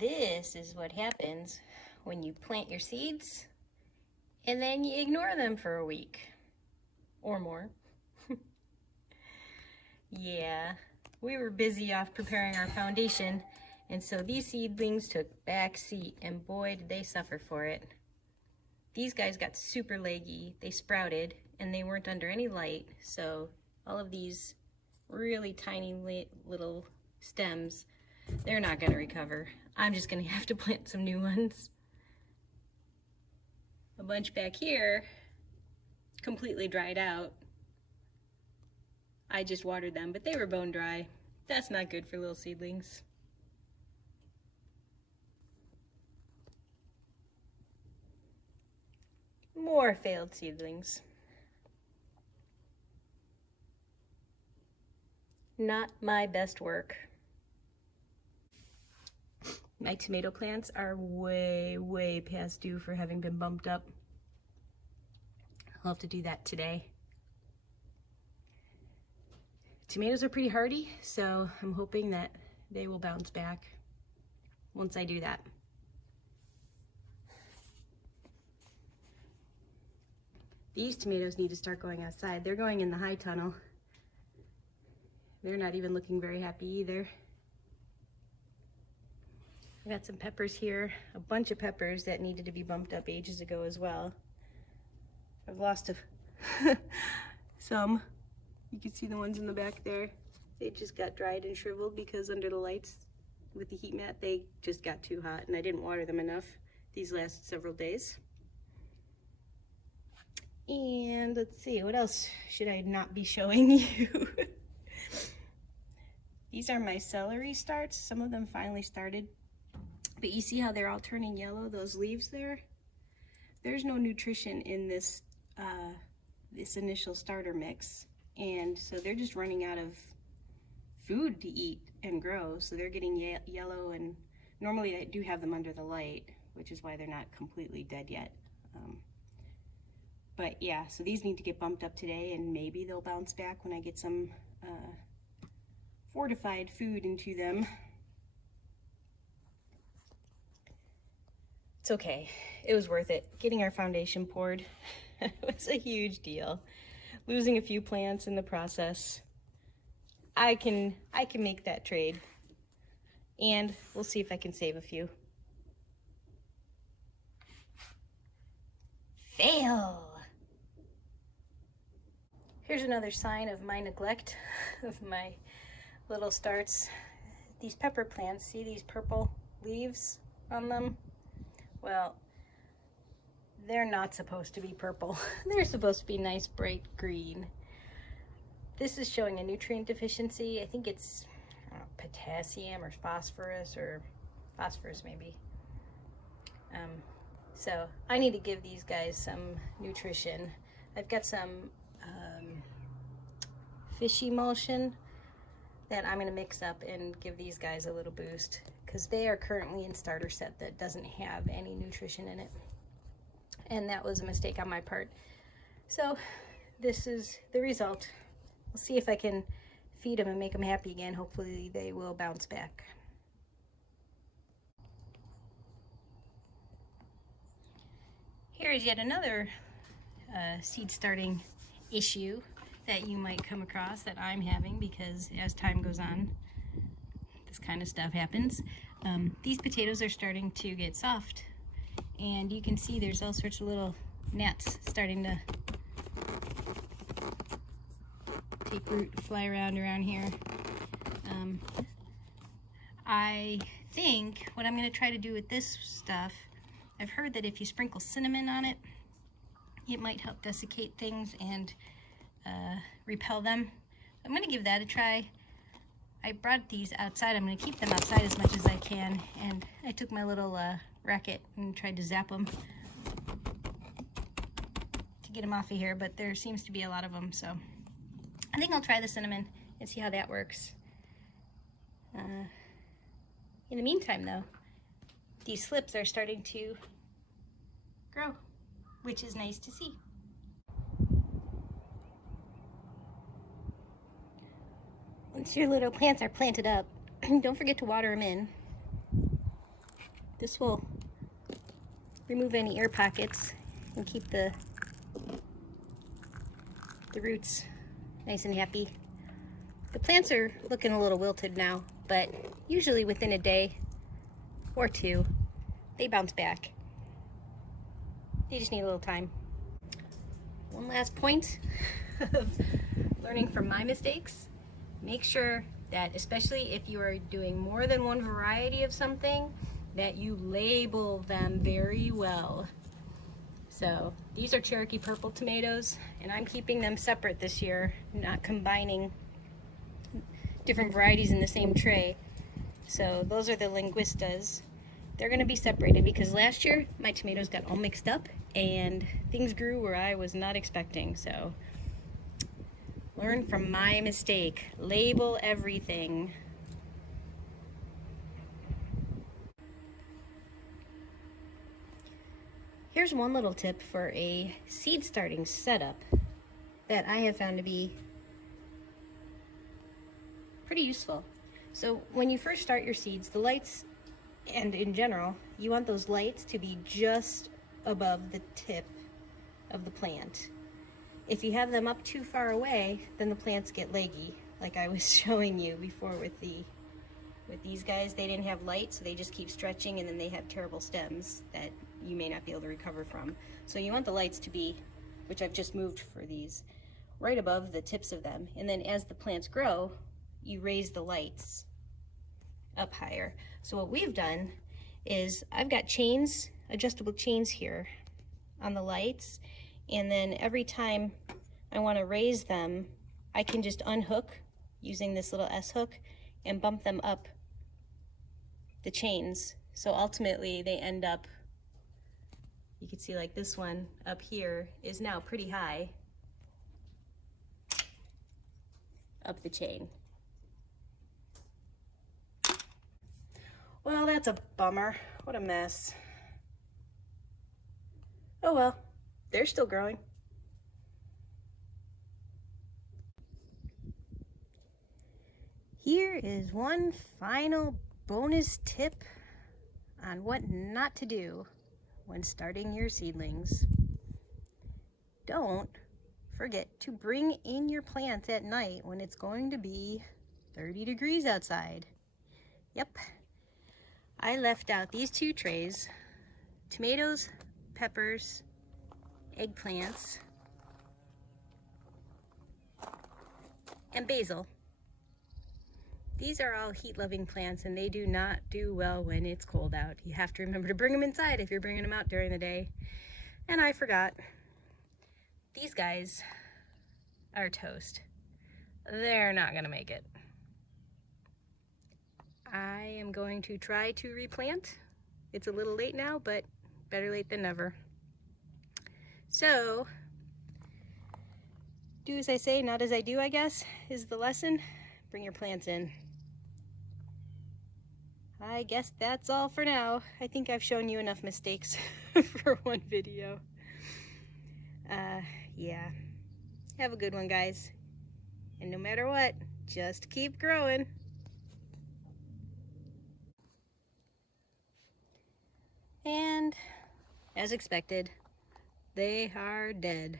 This is what happens when you plant your seeds and then you ignore them for a week or more. Yeah, we were busy off preparing our foundation, and so these seedlings took back seat, and boy did they suffer for it. These guys got super leggy, they sprouted, and they weren't under any light, so all of these really tiny little stems, they're not going to recover. I'm just going to have to plant some new ones. A bunch back here completely dried out. I just watered them, but they were bone dry. That's not good for little seedlings. More failed seedlings. Not my best work. My tomato plants are way past due for having been bumped up. I'll have to do that today. Tomatoes are pretty hardy, so I'm hoping that they will bounce back once I do that. These tomatoes need to start going outside. They're going in the high tunnel. They're not even looking very happy either. I got some peppers here, a bunch of peppers that needed to be bumped up ages ago as well. I've lost some. You can see the ones in the back there. They just got dried and shriveled because under the lights with the heat mat, they just got too hot, and I didn't water them enough these last several days. And let's see, what else should I not be showing you? These are my celery starts. Some of them finally started. But you see how they're all turning yellow, those leaves there? There's no nutrition in this, this initial starter mix. And so they're just running out of food to eat and grow. So they're getting yellow, and normally I do have them under the light, which is why they're not completely dead yet. But yeah, so these need to get bumped up today, and maybe they'll bounce back when I get some fortified food into them. It's okay. It was worth it. Getting our foundation poured was a huge deal. Losing a few plants in the process. I can make that trade. And we'll see if I can save a few. Fail! Here's another sign of my neglect of my little starts. These pepper plants, see these purple leaves on them? Well, they're not supposed to be purple. They're supposed to be nice bright green. This is showing a nutrient deficiency. I think it's potassium or phosphorus maybe. So I need to give these guys some nutrition. I've got some fish emulsion that I'm gonna mix up and give these guys a little boost, because they are currently in starter set that doesn't have any nutrition in it. And that was a mistake on my part. So this is the result. We'll see if I can feed them and make them happy again. Hopefully they will bounce back. Here is yet another seed starting issue that you might come across that I'm having, because as time goes on, this kind of stuff happens. These potatoes are starting to get soft, and you can see there's all sorts of little gnats starting to take root, fly around here. I think what I'm going to try to do with this stuff, I've heard that if you sprinkle cinnamon on it, it might help desiccate things and repel them. I'm going to give that a try. I brought these outside. I'm going to keep them outside as much as I can, and I took my little racket and tried to zap them to get them off of here, but there seems to be a lot of them, so I think I'll try the cinnamon and see how that works. In the meantime though, these slips are starting to grow, which is nice to see. Once your little plants are planted up, don't forget to water them in. This will remove any air pockets and keep the roots nice and happy. The plants are looking a little wilted now, but usually within a day or two, they bounce back. They just need a little time. One last point of learning from my mistakes. Make sure that, especially if you are doing more than one variety of something, that you label them very well. So these are Cherokee purple tomatoes, and I'm keeping them separate this year, not combining different varieties in the same tray. So those are the linguistas. They're going to be separated because last year my tomatoes got all mixed up and things grew where I was not expecting. So learn from my mistake. Label everything. Here's one little tip for a seed starting setup that I have found to be pretty useful. So when you first start your seeds, the lights, and in general, you want those lights to be just above the tip of the plant. If you have them up too far away, then the plants get leggy, like I was showing you before with these guys. They didn't have light, so they just keep stretching, and then they have terrible stems that you may not be able to recover from. So you want the lights to be, which I've just moved for these, right above the tips of them. And then as the plants grow, you raise the lights up higher. So what we've done is I've got chains, adjustable chains here on the lights, and then every time I want to raise them, I can just unhook using this little S hook and bump them up the chains. So ultimately they end up, you can see like this one up here is now pretty high up the chain. Well, that's a bummer. What a mess. Oh well, they're still growing. Here is one final bonus tip on what not to do when starting your seedlings. Don't forget to bring in your plants at night when it's going to be 30 degrees outside. Yep. I left out these two trays, tomatoes, peppers, eggplants, and basil. These are all heat-loving plants, and they do not do well when it's cold out. You have to remember to bring them inside if you're bringing them out during the day. And I forgot. These guys are toast. They're not gonna make it. I am going to try to replant. It's a little late now, but better late than never. So, do as I say, not as I do, I guess, is the lesson. Bring your plants in. I guess that's all for now. I think I've shown you enough mistakes for one video. Yeah. Have a good one, guys. And no matter what, just keep growing. And as expected, they are dead.